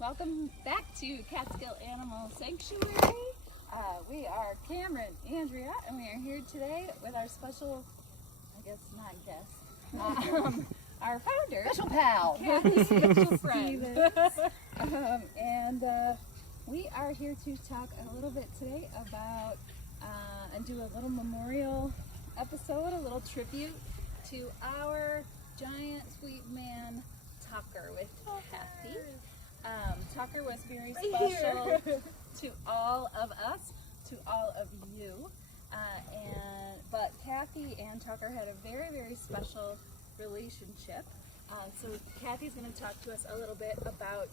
Welcome back to Catskill Animal Sanctuary. We are Cameron, Andrea, and we are here today with our special, I guess not guest, our founder, Special pal, Kathy, special friend. We are here to talk a little bit today about and do a little memorial episode, a little tribute to our giant sweet man Tucker with Kathy. Tucker was very special to all of us, to all of you, but Kathy and Tucker had a very, very special relationship. So Kathy's going to talk to us a little bit about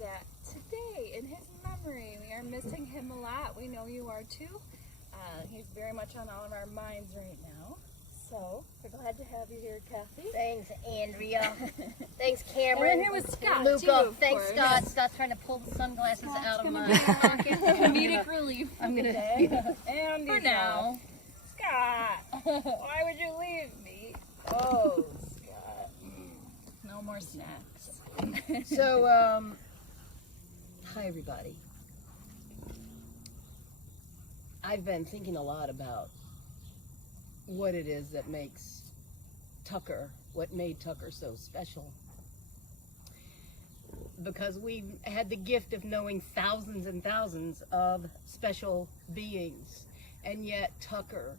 that today in his memory. We are missing him a lot. We know you are too. He's very much on all of our minds right now. So we're glad to have you here, Kathy. Thanks, Andrea. Thanks, Cameron. And here was Scott, Luca. too, of Thanks, course. Scott. Scott's trying to pull the sunglasses out of my pocket. pocket. Comedic relief. I'm gonna. And For now. Scott, why would you leave me? Oh, Scott. No more snacks. So, hi everybody. I've been thinking a lot about what it is that makes Tucker, what made Tucker so special. Because we had the gift of knowing thousands and thousands of special beings, and yet Tucker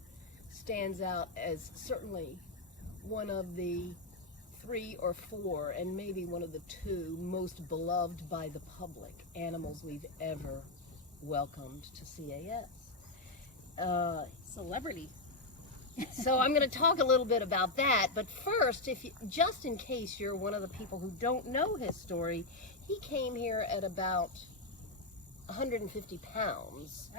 stands out as certainly one of the 3 or 4, and maybe one of the 2 most beloved by the public animals we've ever welcomed to CAS. Celebrity. So I'm going to talk a little bit about that, but first, just in case you're one of the people who don't know his story, he came here at about 150 pounds.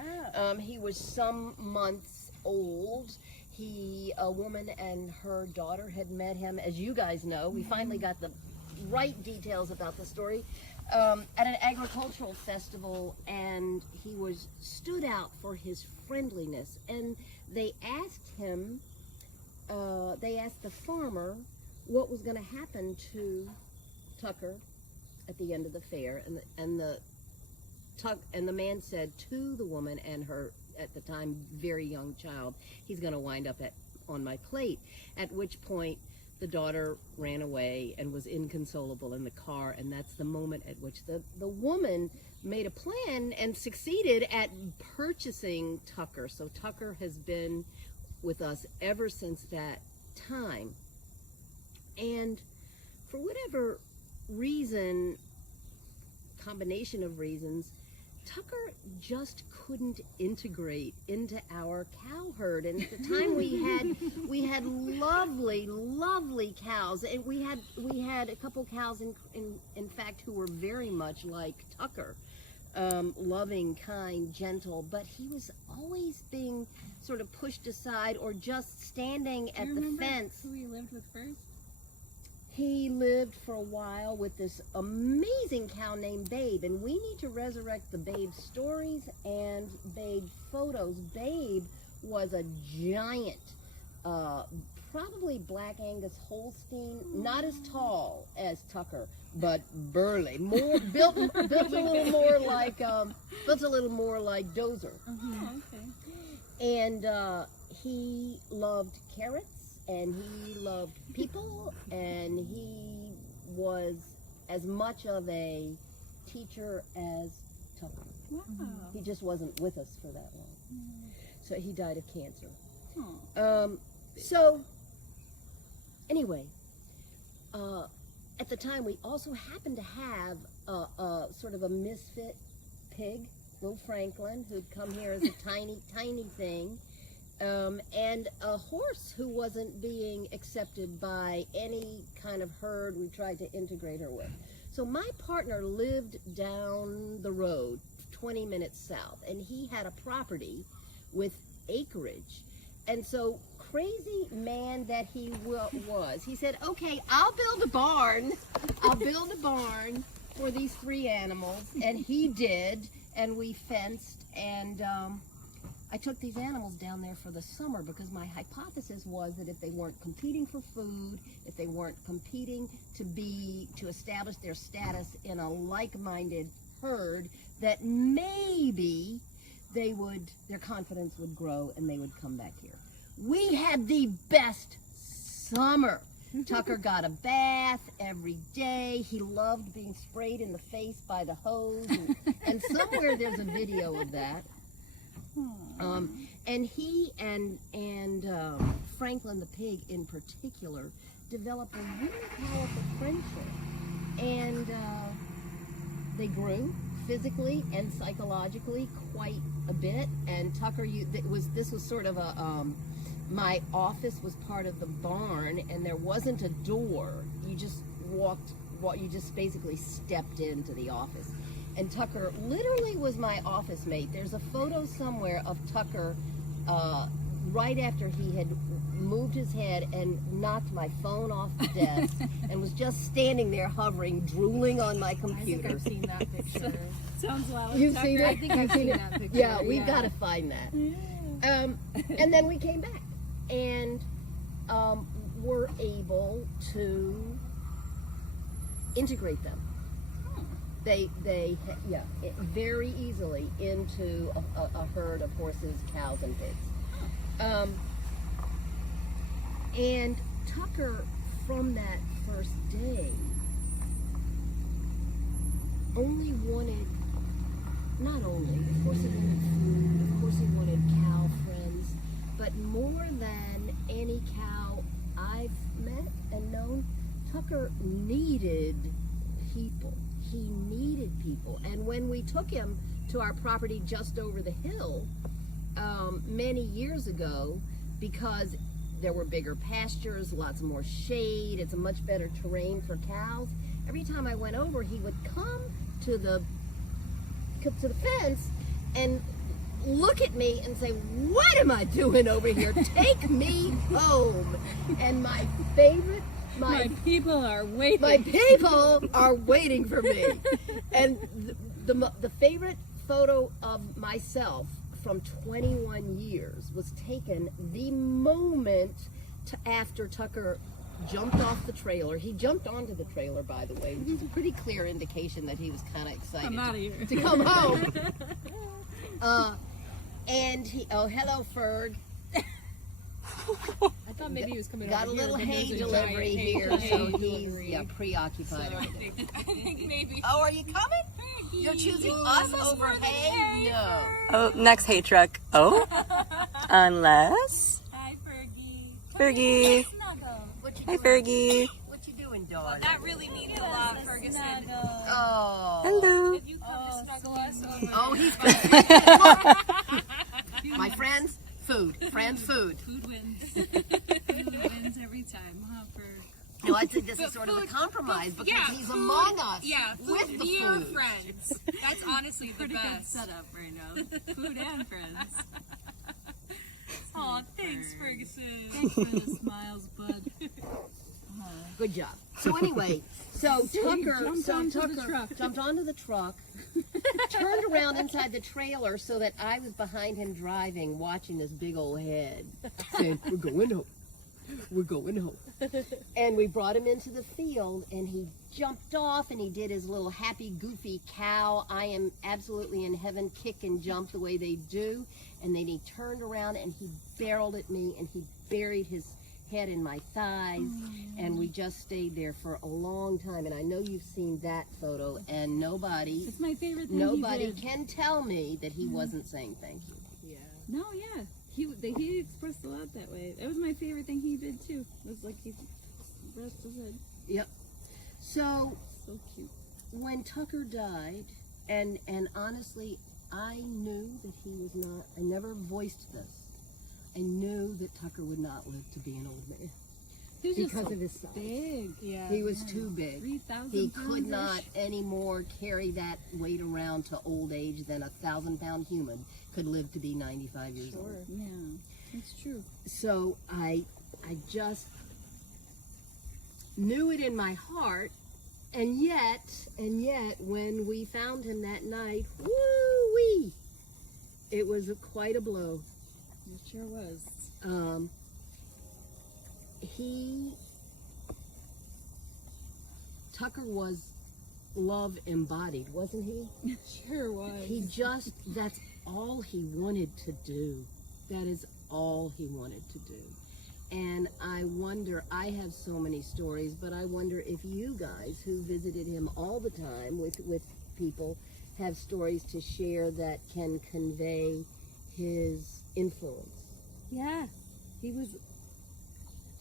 He was some months old. A woman and her daughter had met him, as you guys know. We finally got the right details about the story, at an agricultural festival, and he stood out for his friendliness. And they asked him, they asked the farmer what was going to happen to Tucker at the end of the fair, and the man said to the woman and her, at the time, very young child, he's going to wind up on my plate. At which point the daughter ran away and was inconsolable in the car, and that's the moment at which the woman made a plan and succeeded at purchasing Tucker. So Tucker has been with us ever since that time. And for whatever reason, combination of reasons, Tucker just couldn't integrate into our cow herd. And at the time we had lovely cows, and we had a couple cows in fact who were very much like Tucker, loving, kind, gentle, but he was always being sort of pushed aside or just standing at the fence. Who he lived with first? He lived for a while with this amazing cow named Babe, and we need to resurrect the Babe stories and Babe photos. Babe was a giant, probably Black Angus Holstein, not as tall as Tucker, but burly, built a little more like Dozer. Okay. And he loved carrots, and he loved people, and he was as much of a teacher as Tucker. Wow. He just wasn't with us for that long. So he died of cancer. So anyway, at the time we also happened to have a sort of a misfit pig, little Franklin, who'd come here as a tiny thing. And a horse who wasn't being accepted by any kind of herd we tried to integrate her with. So my partner lived down the road, 20 minutes south, and he had a property with acreage. And so, crazy man that he was, he said, okay, I'll build a barn for these 3 animals. And he did, and we fenced, and I took these animals down there for the summer because my hypothesis was that if they weren't competing for food, if they weren't competing to establish their status in a like-minded herd, that maybe their confidence would grow and they would come back here. We had the best summer. Tucker got a bath every day. He loved being sprayed in the face by the hose, and somewhere there's a video of that. And he and Franklin the pig in particular developed a really powerful friendship, and they grew physically and psychologically quite a bit. And Tucker, this was sort of a my office was part of the barn, and there wasn't a door. You just you just basically stepped into the office. And Tucker literally was my office mate. There's a photo somewhere of Tucker right after he had moved his head and knocked my phone off the desk and was just standing there hovering, drooling on my computer. I think I've seen that picture. Sounds loud. You've seen it? I think I've seen that picture. Yeah, we've got to find that. Yeah. And then we came back and were able to integrate them. They very easily into a herd of horses, cows, and pigs. And Tucker, from that first day, only wanted, not only, of course he wanted food, of course he wanted cow friends, but more than any cow I've met and known, Tucker needed people. He needed people. And when we took him to our property just over the hill many years ago, because there were bigger pastures, lots more shade, it's a much better terrain for cows, every time I went over, he would come to the fence and look at me and say, "What am I doing over here? Take me home." And my people are waiting. My people are waiting for me. And the favorite photo of myself from 21 years was taken the moment after Tucker jumped off the trailer. He jumped onto the trailer, by the way, which is a pretty clear indication that he was kind of excited I'm out of here. to come home. And hello, Ferg. I thought maybe he was coming Got a over little here, but hay there's a delivery giant here, hay so delivery. he's preoccupied. So over I there. think maybe. Oh, are you coming? You're choosing us over hay? No. Oh, next hay truck. Oh, unless Hi, Fergie. Fergie. Snuggle. What you Hi, doing? Fergie. What you doing, darling? That really means a lot, Ferguson. Snuggle. Oh. Hello. If you come to snuggle us over Oh, he's my friends, food. Friends, food. food wins. Food wins every time, huh, Ferg? No, I think this is sort of a compromise because yeah, he's food- among us Yeah, with food the near food. friends. That's honestly the Pretty good best. setup right now. Food and friends. Aw, thanks, Ferguson. Thanks for the smiles, bud. Good job. So anyway, Tucker jumped onto the truck. jumped onto the truck, turned around inside the trailer so that I was behind him driving, watching this big old head, saying, "We're going home. We're going home." And we brought him into the field, and he jumped off, and he did his little happy, goofy cow, I am absolutely in heaven, kick and jump the way they do. And then he turned around, and he barreled at me, and he buried his head in my thighs, and we just stayed there for a long time. And I know you've seen that photo, and nobody It's my favorite thing he did. can tell me that he wasn't saying thank you. Yeah. No, yeah. He expressed a lot that way. That was my favorite thing he did too. It was like he rested his head. Yep. So So cute. when Tucker died, and honestly, I knew that he was not, I never voiced this, I knew that Tucker would not live to be an old man He was just because so of his size. big. Yeah. He was too big. 3,000 He pounds could not anymore carry that weight around to old age than a 1,000-pound human could live to be 95 years old. Yeah, it's true. So I just knew it in my heart, and yet when we found him that night, woo-wee, It was quite a blow. It sure was. Tucker was love embodied, wasn't he? Sure was. That's all he wanted to do. That is all he wanted to do. And I wonder, I have so many stories, but I wonder if you guys who visited him all the time with people have stories to share that can convey his influence. Yeah, he was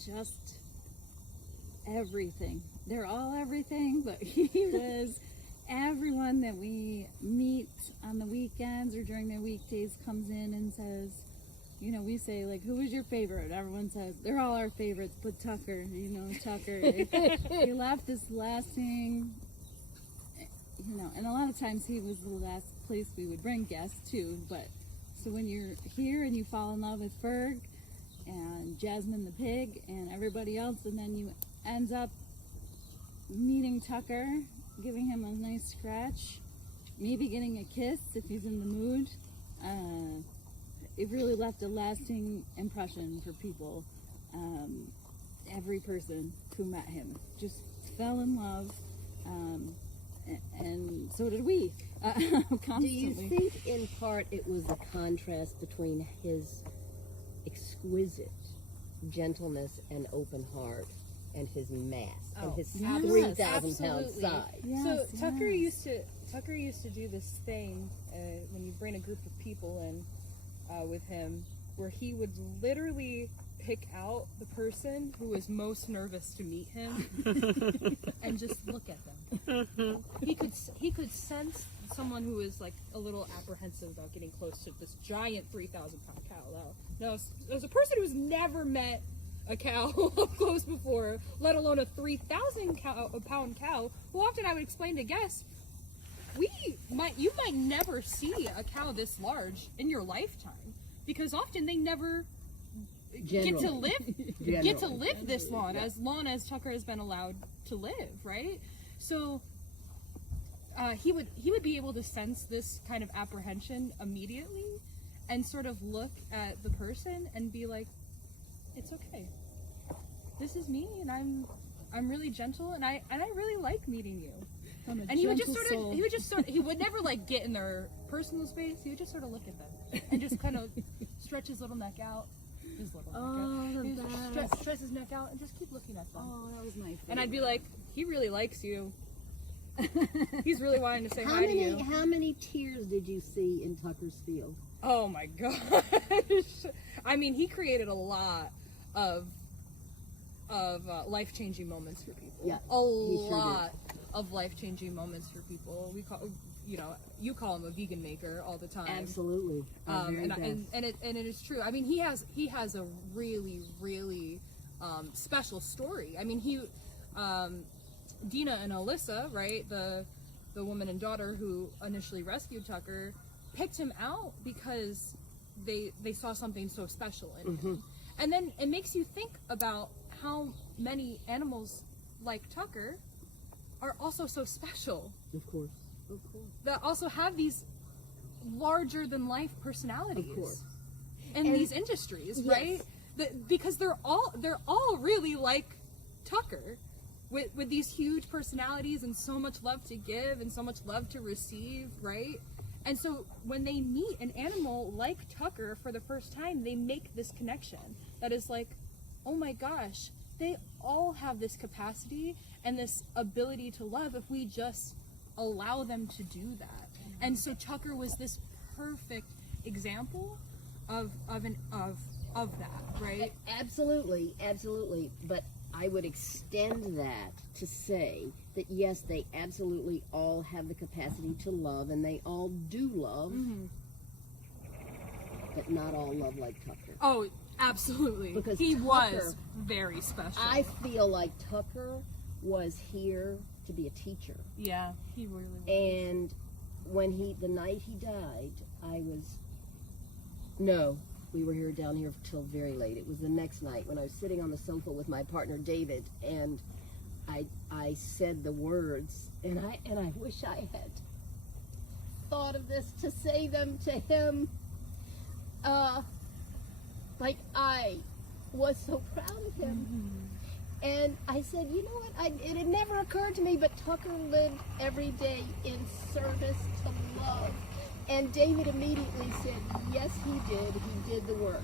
just everything. They're all everything, but he was everyone that we meet on the weekends or during the weekdays comes in and says, you know, we say, like, who was your favorite? Everyone says, they're all our favorites, but Tucker, you know, Tucker. He left this lasting, you know, and a lot of times he was the last place we would bring guests to, but so when you're here and you fall in love with Ferg and Jasmine the pig and everybody else, and then you end up meeting Tucker, giving him a nice scratch, maybe getting a kiss if he's in the mood, it really left a lasting impression for people. Every person who met him just fell in love, and so did we, constantly. Do you think in part it was the contrast between his exquisite gentleness and open heart and his mass and his yes, 3,000 pound absolutely. size? Yes, So Tucker yes. used to do this thing when you bring a group of people in with him, where he would literally pick out the person who was most nervous to meet him and just look at them. He could sense someone who is like a little apprehensive about getting close to this giant 3,000 pound cow. No, as a person who's never met a cow up close before, let alone a 3,000 pound cow, who often I would explain to guests, you might never see a cow this large in your lifetime, because often they never get to live this long as Tucker has been allowed to live, right? So he would be able to sense this kind of apprehension immediately and sort of look at the person and be like, it's okay, this is me, and I'm really gentle, and I really like meeting you. And he would he would never like get in their personal space. He would just sort of look at them and just kind of stretch his little neck out. He would stretch his neck out and just keep looking at them. Oh, that was my favorite. And I'd be like, he really likes you. He's really wanting to say hi to you. How many tears did you see in Tucker's field? Oh my gosh. I mean, he created a lot of life-changing moments for people. Yeah, a lot of life-changing moments for people. We call, you call him a vegan maker all the time. Absolutely. And it is true. I mean, he has a really, really special story. I mean, Dina and Alyssa, right, the woman and daughter who initially rescued Tucker, picked him out because they saw something so special in him. And then it makes you think about how many animals like Tucker are also so special. Of course. That also have these larger than life personalities. Of course. In these industries, yes. right? Because they're all really like Tucker, with these huge personalities and so much love to give and so much love to receive, right? And so when they meet an animal like Tucker for the first time, they make this connection that is like, oh my gosh, they all have this capacity and this ability to love if we just allow them to do that. And so Tucker was this perfect example of that, right? Absolutely. But I would extend that to say that yes, they absolutely all have the capacity to love, and they all do love, but not all love like Tucker. Oh, absolutely. Because he Tucker, was very special. I feel like Tucker was here to be a teacher. Yeah, he really was. And when the night he died, we were down here till very late. It was the next night when I was sitting on the sofa with my partner David, and I said the words, and I wish I had thought of this to say them to him. like I was so proud of him. And I said, you know what, it had never occurred to me, but Tucker lived every day in service to love. And David immediately said, yes, he did the work.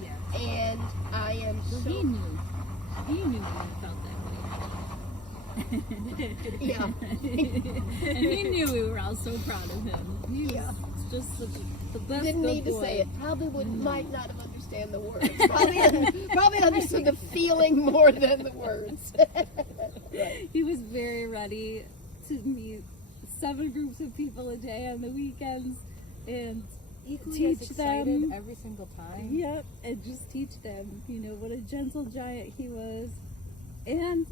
Yeah. And I am Well, so... he knew. He knew I felt that way. Yeah. And he knew we were all so proud of him. He was Yeah. just such the best Didn't good need to boy. say it. Probably might not have understand the words. Probably understood the feeling more than the words. He was very ready to meet 7 groups of people a day on the weekends and Equally as teach excited them. every single time. Yep, and just teach them, what a gentle giant he was, and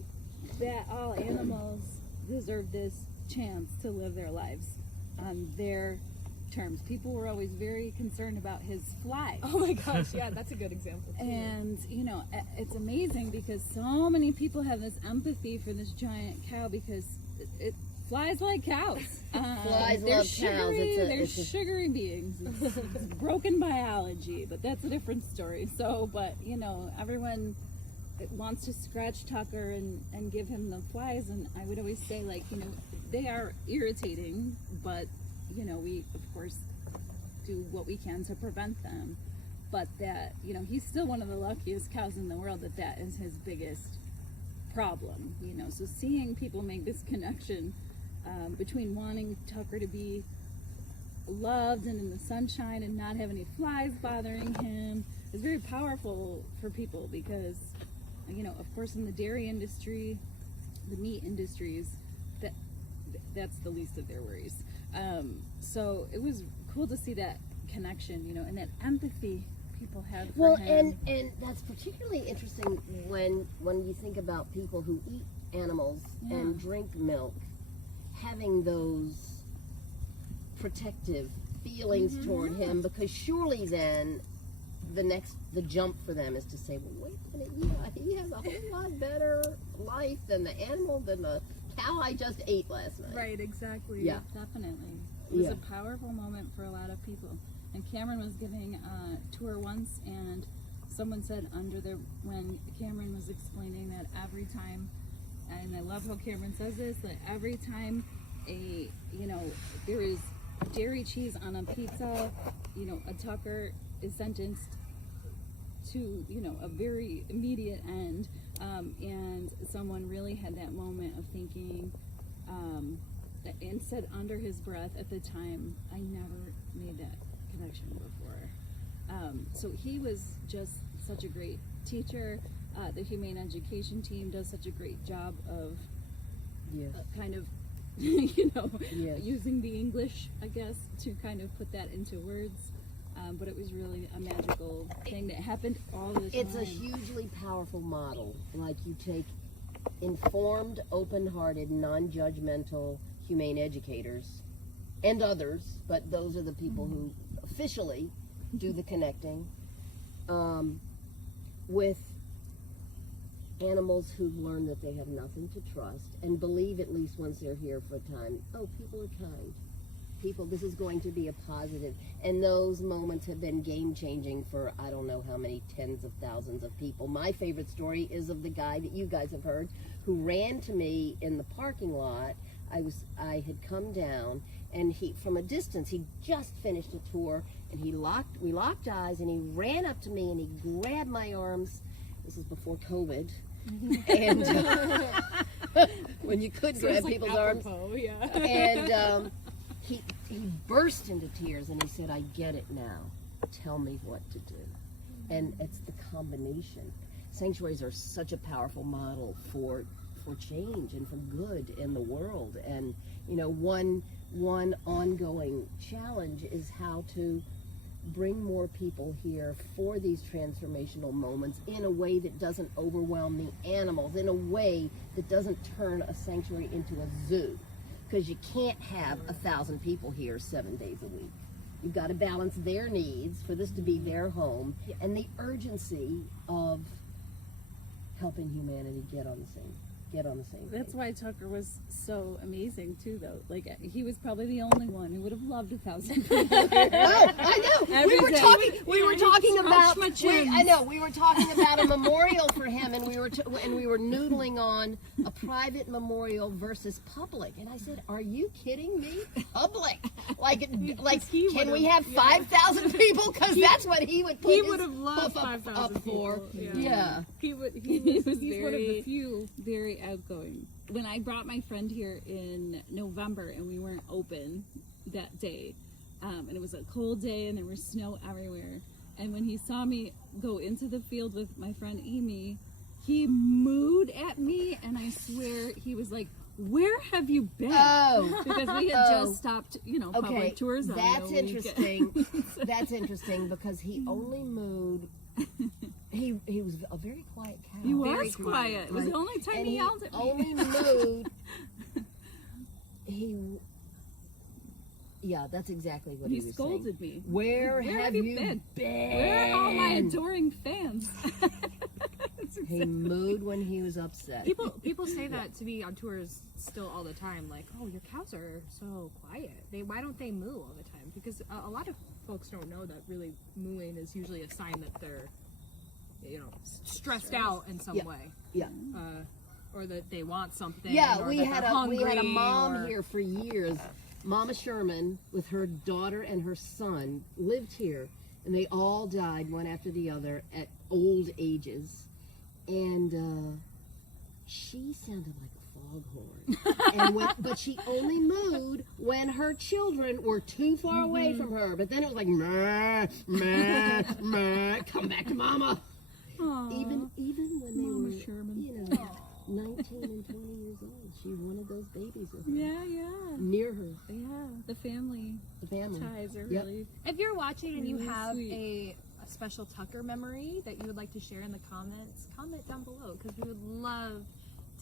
that all animals deserve this chance to live their lives on their terms. People were always very concerned about his flies. Oh my gosh, yeah, that's a good example too. And, it's amazing because so many people have this empathy for this giant cow because it flies like cows. Flies they're love sugary, cows. They're sugary beings. It's broken biology, but that's a different story. So, but, everyone wants to scratch Tucker and give him the flies. And I would always say, they are irritating, but, we, of course, do what we can to prevent them. But that, he's still one of the luckiest cows in the world that is his biggest problem, So seeing people make this connection between wanting Tucker to be loved and in the sunshine and not have any flies bothering him is very powerful for people because, of course, in the dairy industry, the meat industries, that's the least of their worries. So it was cool to see that connection, and that empathy people had for Well, him. and that's particularly interesting when you think about people who eat animals and drink milk, having those protective feelings toward him, because surely then the jump for them is to say, well, wait a minute, he has a whole lot better life than the animal, than the cow I just ate last night. Right, exactly. Yeah. Definitely. It was Yeah. a powerful moment for a lot of people. And Cameron was giving a tour once, and someone said when Cameron was explaining that every time, and I love how Cameron says this, that every time there is dairy cheese on a pizza, a Tucker is sentenced to, a very immediate end. And someone really had that moment of thinking, and said under his breath at the time, I never made that connection before. So he was just such a great teacher. The Humane Education team does such a great job of Yes. kind of, Yes. using the English, I guess, to kind of put that into words. But it was really a magical thing that happened all the time. It's a hugely powerful model. Like, you take informed, open-hearted, non-judgmental humane educators and others, but those are the people who officially do the connecting, with animals who've learned that they have nothing to trust and believe, at least once they're here for a time, oh, people are kind. This is going to be a positive. And those moments have been game-changing for I don't know how many tens of thousands of people. My favorite story is of the guy that you guys have heard who ran to me in the parking lot. I had come down, and from a distance, he just finished a tour, and we locked eyes, and he ran up to me and he grabbed my arms. This is before COVID. And when you could grab people's arms. Yeah. And he burst into tears and he said, I get it now. Tell me what to do. And it's the combination. Sanctuaries are such a powerful model for change and for good in the world. And, one ongoing challenge is how to bring more people here for these transformational moments in a way that doesn't overwhelm the animals, in a way that doesn't turn a sanctuary into a zoo. Because you can't have 1,000 people here 7 days a week. You've got to balance their needs for this to be their home, and the urgency of helping humanity get on the same get on the same That's page. why Tucker was so amazing too, though. Like he was probably the only one who would have loved 1,000 people. Oh, I know. Every We were day. talking. We were talking Scratch about. my chins. I know. We were talking about a memorial for him, and we were noodling on a private memorial versus public. And I said, "Are you kidding me? Public? Like, he can we would've- have 5,000 people? Because that's what he would put. He his would have loved hoof 5,000 up for. people. Yeah. He was He was he's one of the very- few. Very outgoing. When I brought my friend here in November and we weren't open that day, and it was a cold day and there was snow everywhere, and when he saw me go into the field with my friend Amy, he mooed at me, and I swear he was like, "Where have you been?" Oh. Because we had Oh. just stopped, Okay, public tourism. that's the weekend. interesting. That's interesting because he only moved. He was a very quiet cow. He Very was quiet. It was right? the only time And he yelled at me. only moved. Yeah, that's exactly what he He was scolded saying. me. Where have you been? been? Where are all my adoring fans? He mooed when he was upset. People say that to me on tours still all the time, like, "Oh, your cows are so quiet. Why don't they moo all the time?" Because a lot of folks don't know that really mooing is usually a sign that they're, stressed out in some Yeah. way, Yeah, or that they want something. yeah. or We that had they're a hungry, mom or- here for years. Mama Sherman, with her daughter and her son, lived here, and they all died one after the other at old ages. And she sounded like a foghorn. But she only mooed when her children were too far away from her. But then it was like, meh, meh, meh, come back to mama. Aw. Even when they Mama were, Sherman. 19 and 20 years old, she wanted those babies with her, Yeah. near her, Yeah, the family the family. ties are Yep. really. If you're watching and you Really have sweet. a special Tucker memory that you would like to share in the comments, comment down below because we would love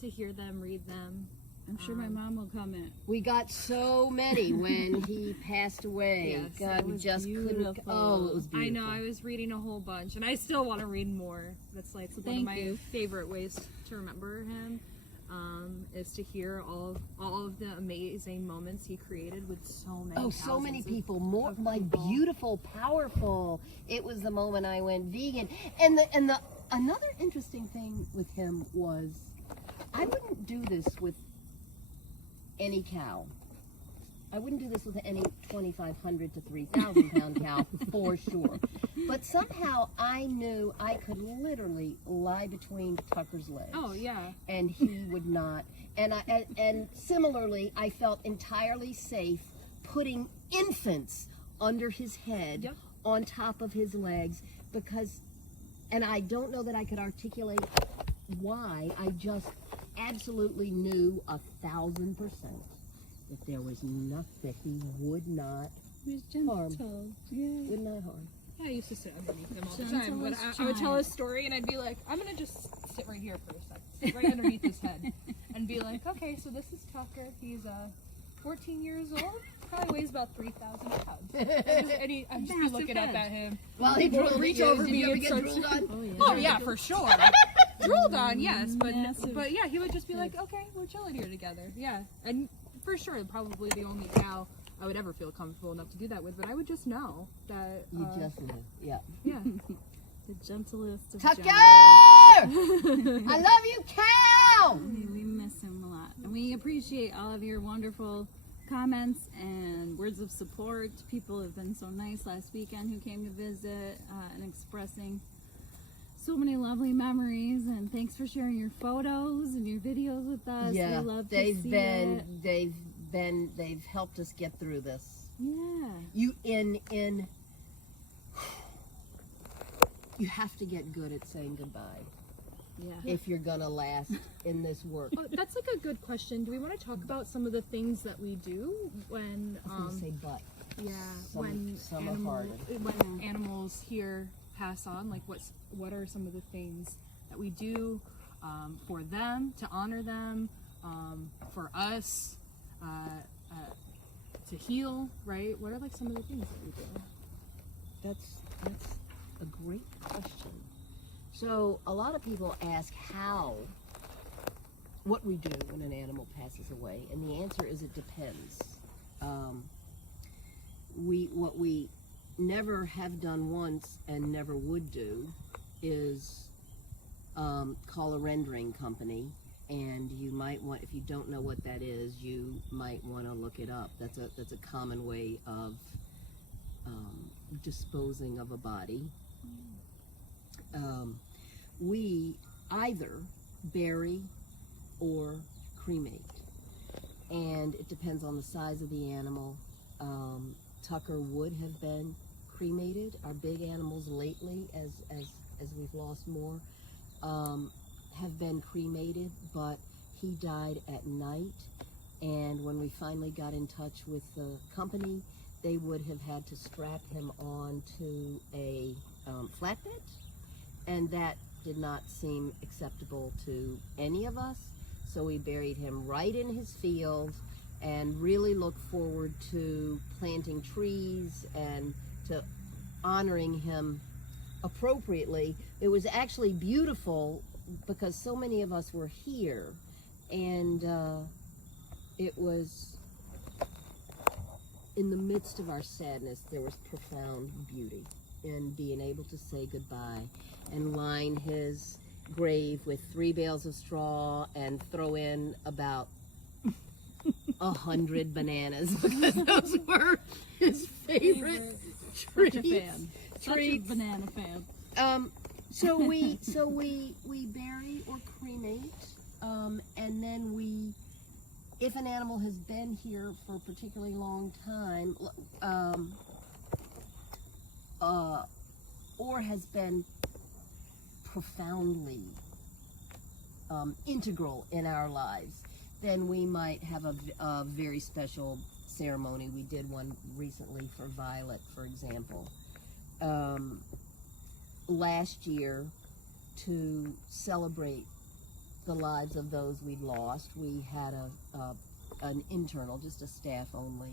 to hear them, read them. I'm sure my mom will comment. We got so many when he passed away. Yes, God, it we was just couldn't. beautiful. Oh, it was beautiful. I know, I was reading a whole bunch and I still want to read more. That's like one of Thank my you. favorite ways to remember him. Is to hear all of the amazing moments he created with so many. Oh, so many thousands of- people. More of like people. beautiful, powerful. It was the moment I went vegan. And the another interesting thing with him was I wouldn't do this with any cow. I wouldn't do this with any 2,500 to 3,000 pound cow for sure. But somehow I knew I could literally lie between Tucker's legs. Oh yeah. And he would not. And similarly, I felt entirely safe putting infants under his head, Yep. on top of his legs, because, and I don't know that I could articulate why, I just absolutely knew 1,000% that there was nothing that he would not He was gentle. Harm. Yeah. would not harm. I used to sit underneath him all the Gentle time. But as I would tell a child. story and I'd be like, I'm gonna just sit right here for a second, sit right underneath his head, and be like, okay, so this is Tucker. He's 14 years old, probably weighs about 3,000 pounds. And I'd just be looking up at him. Well, he drooled reach at you. over Did me you ever and get start- drooled on? Oh yeah. Oh yeah, for sure. Drooled on, yes, Massive. but yeah, he would just be like, okay, we're chilling here together. Yeah, and for sure, probably the only cow I would ever feel comfortable enough to do that with. But I would just know that. You just knew. Yeah. Yeah. The gentlest of Tucker! giants. I love you, cow! We miss him a lot. And we appreciate all of your wonderful comments and words of support. People have been so nice last weekend who came to visit and expressing so many lovely memories. And thanks for sharing your photos and your videos with us. Yeah, we love to they've see been, it. they've helped us get through this. Yeah. You have to get good at saying goodbye Yeah. if you're gonna last in this work. Oh, that's like a good question. Do we want to talk about some of the things that we do when I was gonna say but. yeah, Some are harder. when animals here pass on, like what are some of the things that we do for them to honor them, for us to heal, right? What are like some of the things that we do? That's a great question. So a lot of people ask how what we do when an animal passes away, and the answer is it depends. What we never have done once and never would do is call a rendering company, and you might want, if you don't know what that is, you might want to look it up. That's a common way of disposing of a body. We either bury or cremate, and it depends on the size of the animal. Tucker would have been cremated. Our big animals lately, as we've lost more, have been cremated, but he died at night, and when we finally got in touch with the company, they would have had to strap him on to a flatbed, and that did not seem acceptable to any of us, so we buried him right in his field and really looked forward to planting trees and to honoring him appropriately. It was actually beautiful because so many of us were here, and it was, in the midst of our sadness, there was profound beauty in being able to say goodbye and line his grave with 3 bales of straw and throw in about 100 bananas, because those were his favorite treats. Such a fan. Such a banana fan. So we bury or cremate, and then we, if an animal has been here for a particularly long time, or has been profoundly integral in our lives, then we might have a very special ceremony. We did one recently for Violet, for example. Last year, to celebrate the lives of those we'd lost, we had an internal, just a staff only,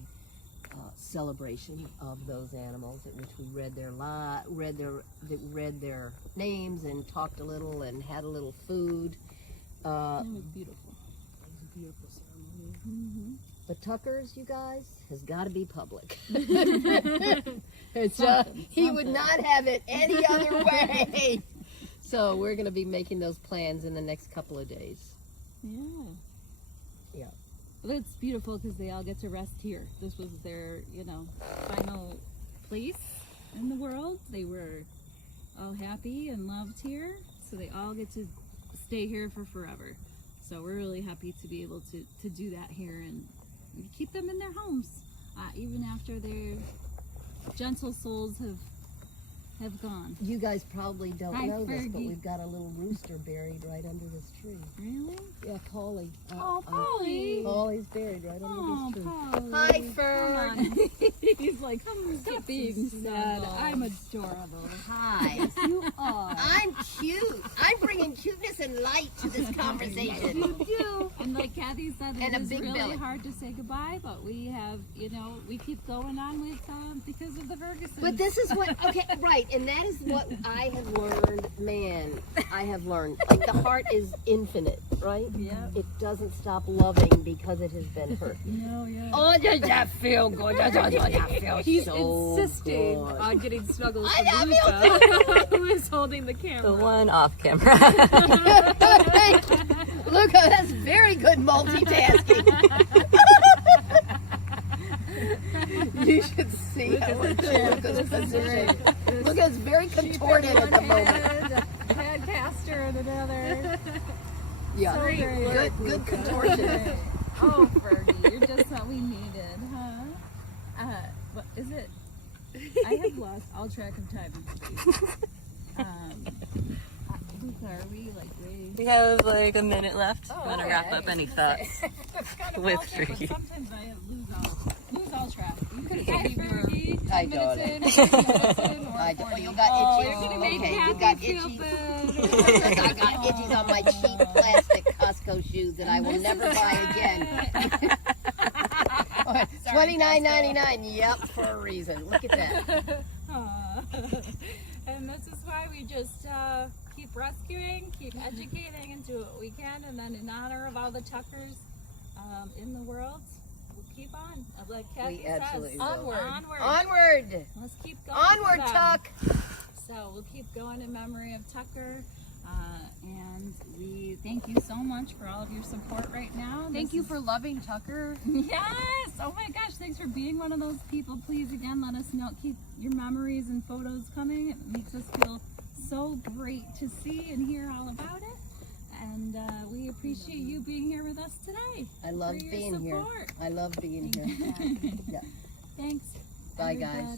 celebration of those animals, at which we read their names and talked a little and had a little food. It was beautiful. It was a beautiful ceremony. Mm-hmm. But Tucker's, you guys, has got to be public. It's, he would not have it any other way. So we're going to be making those plans in the next couple of days. Yeah. Yeah. Well, it's beautiful because they all get to rest here. This was their, final place in the world. They were all happy and loved here, so they all get to stay here for forever. So we're really happy to be able to do that here and keep them in their homes, even after their gentle souls have gone. You guys probably don't Hi, know this, but Fergie. we've got a little rooster buried right under this tree. Really? Yeah, Polly. Oh, Polly! Polly's buried right Oh, under this tree. Polly! Hi, Fern. He's like, stop being sad. I'm adorable. Hi. You are. I'm cute. I'm bringing cuteness and light to this conversation. You. And like Kathy said, And it a is big really belly. hard to say goodbye, but we have, we keep going on with because of the Ferguson. But this is what, okay, right, and that is what I have learned, like the heart is infinite, right? Yeah. It doesn't stop loving because it has been hurt. No, yeah. Oh, does that feel good? Does that feel He's so insisting good? on getting snuggles I from Luca, who is holding the The camera. one off camera. Luca, that's very good multitasking. You should see Luca's position. Luca's very contorted at the moment. Head caster and another. Yeah, good contortion. Oh, Fergie, you're just what we needed, huh? What is it? I have lost all track of time and space. Luca, are we like way? We have like a minute left. Oh, Want to okay. wrap up any thoughts with Fergie? Sometimes I lose all track. You could Hi, have Fergie. I 10 don't. minutes in, 15 minutes in, or I 40. don't. You got Oh, itchy. you're gonna make Okay, you Kathy got feel itchy. bad. I got itchies on my cheap plastic Costco shoes that I will never buy again. $29.99. Yep, for a reason. Look at that. And this is why we just keep rescuing, keep educating, and do what we can. And then in honor of all the Tuckers in the world, we'll keep on. Like Kathy We absolutely says, will. onward. Onward! Let's keep going. Onward, for them. Tuck! So we'll keep going in memory of Tucker. And we thank you so much for all of your support right now. Thank you for loving Tucker. Yes! Oh my gosh, thanks for being one of those people. Please, again, let us know. Keep your memories and photos coming. It makes us feel so great to see and hear all about it. And we appreciate you being here with us today. I love for your being here. support. I love being here. Yeah. Thanks. Bye, everybody. guys.